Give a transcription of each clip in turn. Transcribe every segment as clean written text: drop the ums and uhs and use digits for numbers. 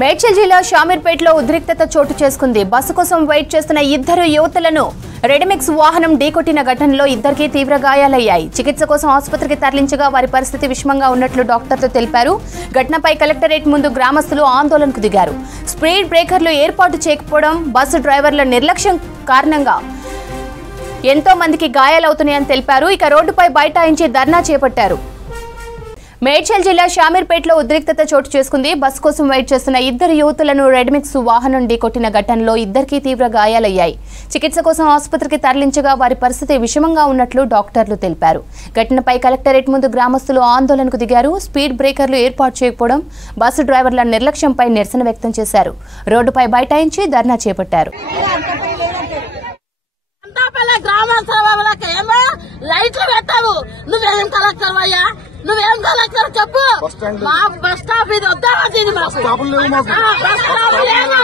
మేడ్చల్ జిల్లా షామీర్పేటలో ఉద్రిక్తత చోటు చేసుకుంది. బస్సు కోసం వెయిట్ చేస్తున్న ఇద్దరు యువతులను రెడమిక్స్ వాహనం ఢీకొట్టిన ఘటనలో ఇద్దరికి తీవ్ర గాయాలయ్యాయి. చికిత్స కోసం ఆసుపత్రికి తరలించగా వారి పరిస్థితి విషమంగా ఉన్నట్లు డాక్టర్లు తెలిపారు. ఘటనపై కలెక్టరేట్ ముందు గ్రామస్తులు ఆందోళనకు దిగారు. స్పీడ్ బ్రేకర్లు ఏర్పాటు చేయకపోవడం, బస్సు డ్రైవర్ల నిర్లక్ష్యం కారణంగా ఎంతో మందికి గాయాలవుతున్నాయని తెలిపారు. ఇక రోడ్డుపై బైఠాయించి ధర్నా చేపట్టారు. మేడ్చల్ జిల్లా షామీర్పేటలో ఉద్రిక్తత చోటు చేసుకుంది. బస్సు కోసం వెయిట్ చేస్తున్న ఇద్దరు యువతులను రెడమిక్స్ వాహనం ఢీకొట్టిన ఘటనలో ఇద్దరికి తీవ్ర గాయాలయ్యాయి. చికిత్స కోసం ఆసుపత్రికి తరలించగా వారి పరిస్థితి విషమంగా ఉన్నట్లు డాక్టర్లు తెలిపారు. ఘటనపై కలెక్టరేట్ ముందు గ్రామస్తులు ఆందోళనకు దిగారు. స్పీడ్ బ్రేకర్లు ఏర్పాటు చేయకపోవడం, బస్సు డ్రైవర్ల నిర్లక్ష్యంపై నిరసన వ్యక్తం చేశారు. రోడ్డుపై బైఠాయించి ధర్నా చేపట్టారు. లైట్లు పెట్టావు, నువ్వేం కలెక్టర్ అయ్యా, నువ్వేం కలెక్టర్ చెప్పు. మా బస్ స్టాప్ ఇది వద్దామా, దీని బస్ స్టాప్ లేదు,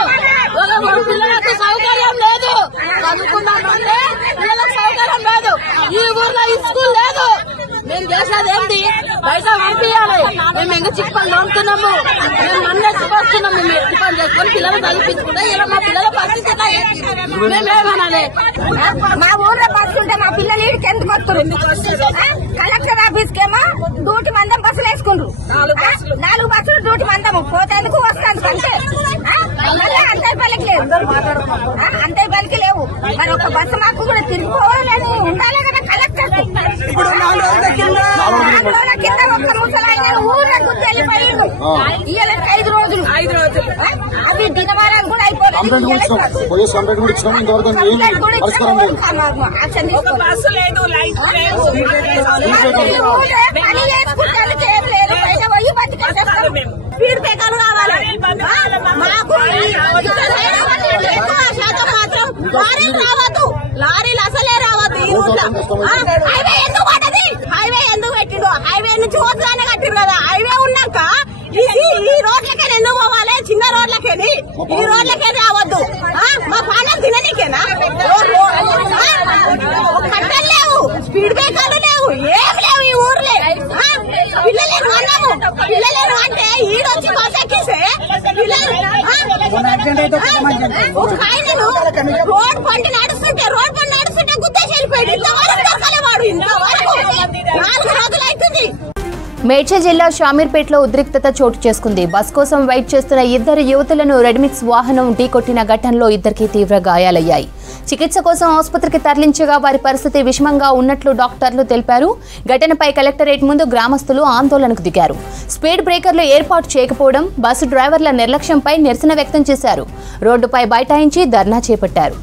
పిల్లలకు సౌకర్యం లేదు, చదువుకున్నామంటే పిల్లలకు సౌకర్యం లేదు, ఈ ఊర్లో స్కూల్ లేదు. మేము చేసేది ఏంటి, బయట పంపించాలి. మేము ఎంగ చిప్పలు నమ్ముతున్నాము, మేము మన్నే చిప్పొస్తున్నాం. మేము చిప్పలు చేసుకుని పిల్లలు చదివించుకుంటే ఇలా మా పిల్లల పరిస్థితి మేమేమనాలి. మా ఊర్లో బస్సు ఉంటే మా పిల్లలు ఇక్కడికి ఎందుకు వస్తారు? కలెక్టర్ ఆఫీస్ కేమో డ్యూటీ మందం బస్సులు వేసుకుండ్రు, 4 బస్సులు డ్యూటీ మందము పోతేందుకు వస్తాను అంతే. మళ్ళీ అంతైపల్లికి లేదు, అంతైపల్లికి లేవు. మరి ఒక బస్సు మాకు కూడా తిరిగిపోవాలని ఉండాలి కదా కలెక్టర్. 4 రోజుల కింద ఒక్క ముసలాయన ఊళ్ళో గుర్తు వెళ్ళిపోయిండు. ఇయ్యలకి 5 రోజులు అవి దినవారాలు కూడా అయిపోలేదు. పని చేసుకుంటానికి ఏం లేదు, బయట పోయి బతికేస్తాం. స్పీడ్ బ్రేకర్లు కావాలి మాకు. ఎక్కువ శాతం మాత్రం లారీలు రావద్దు, లారీలు అసలే రావద్దు. ఈ ఊళ్ళో హైవే ఎందుకు పడ్డది, హైవే ఎందుకు పెట్టిండు? హైవే నుంచి ఓట్లానే కట్టిరు కదా. హైవే ఉన్నాక ఈ రోడ్లకే ఎందుకు పోవాలి? చిన్న రోడ్లకేది, ఈ రోడ్లకే రావద్దు. మా పాలన తిననీకేనా? కట్టలు లేవు, స్పీడ్ బ్రేకర్లు లేవు, ఏం లేవు ఈ ఊర్లే. పిల్లలేను అన్నాము, పిల్లలేను అంటే ఈడొచ్చి బస్ ఎక్కిస్తే ఒక ఆయనను రోడ్ పండి నడుస్తుంటే గుర్తేసి వెళ్ళిపోయాడు. ఇంతవరకు దొరకలేవాడు, ఇంతవరకు 4 రోజులు అవుతుంది. మేడ్చల్ జిల్లా షామీర్పేటలో ఉద్రిక్తత చోటు చేసుకుంది. బస్ కోసం వెయిట్ చేస్తున్న ఇద్దరు యువతులను రెడమిక్స్ వాహనం ఢీకొట్టిన ఘటనలో ఇద్దరికి తీవ్ర గాయాలయ్యాయి. చికిత్స కోసం ఆసుపత్రికి తరలించగా వారి పరిస్థితి విషమంగా ఉన్నట్లు డాక్టర్లు తెలిపారు. ఘటనపై కలెక్టరేట్ ముందు గ్రామస్తులు ఆందోళనకు దిగారు. స్పీడ్ బ్రేకర్లు ఏర్పాటు చేయకపోవడం, బస్సు డ్రైవర్ల నిర్లక్ష్యంపై నిరసన వ్యక్తం చేశారు. రోడ్డుపై బైఠాయించి ధర్నా చేపట్టారు.